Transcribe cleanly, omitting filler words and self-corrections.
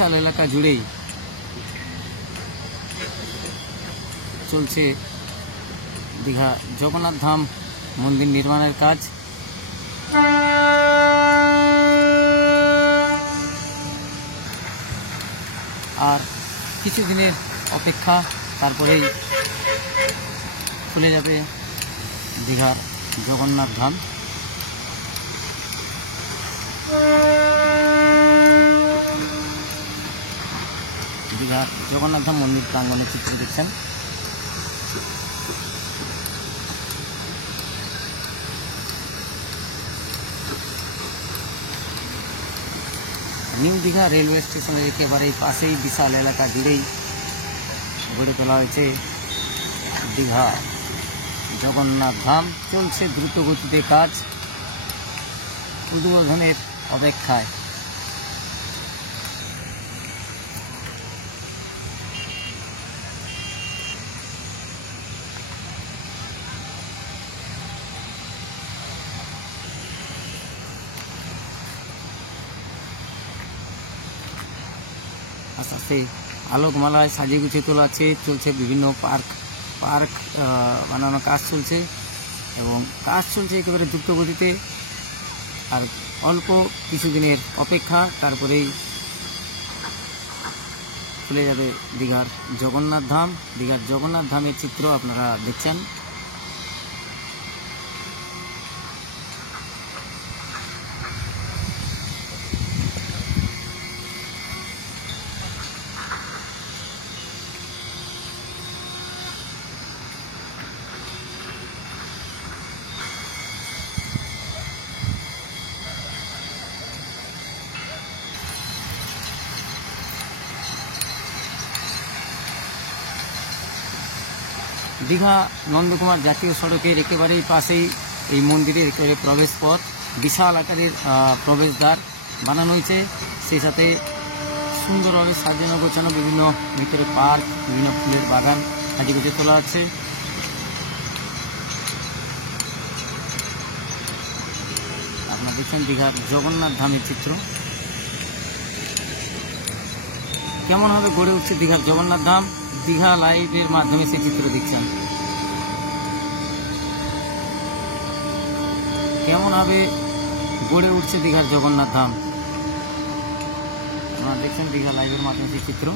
বিশাল এলাকা জুড়েই চলছে দীঘা জগন্নাথ ধাম মন্দির নির্মাণের কাজ। আর কিছুদিনের অপেক্ষা, তারপরেই খুলে যাবে দীঘার জগন্নাথ ধাম। দীঘার জগন্নাথ ধাম মন্দির প্রাঙ্গণের চিত্র দেখছেন। নিউ দীঘা রেলওয়ে স্টেশনের একেবারেই পাশেই বিশাল এলাকা জুড়েই গড়ে তোলা হয়েছে দীঘা জগন্নাথ ধাম। চলছে দ্রুত গতিতে কাজ, উদ্বোধনের অপেক্ষায়। আস্তে আস্তে আলোকমালায় সাজিয়ে গুছিয়ে তোলা আছে। চলছে বিভিন্ন পার্ক বানানোর কাজ চলছে, এবং কাজ চলছে একেবারে দ্রুত গতিতে। আর অল্প কিছুদিনের অপেক্ষা, তারপরেই খুলে যাবে দীঘার জগন্নাথ ধাম। দীঘার জগন্নাথ ধামের চিত্র আপনারা দেখছেন। দীঘা নন্দকুমার জাতীয় সড়কের একেবারেই পাশেই এই মন্দিরের একেবারে প্রবেশ পথ, বিশাল আকারের প্রবেশদ্বার বানানো হয়েছে। সেই সাথে সুন্দরভাবে সাজানো গোছানো বিভিন্ন ভিতরে পার্ক, বিভিন্ন ফুলের বাগান সাজিয়ে গুছিয়ে তোলা হচ্ছে। আপনারা দেখছেন দীঘার জগন্নাথ ধামের চিত্র। কেমনভাবে গড়ে উঠছে দীঘার জগন্নাথ ধাম, দীঘা লাইভের মাধ্যমে সেই চিত্র দেখছেন। কেমনভাবে গড়ে উঠছে দীঘার জগন্নাথ ধাম, আপনারা দেখছেন দীঘা লাইভের মাধ্যমে সেই চিত্র।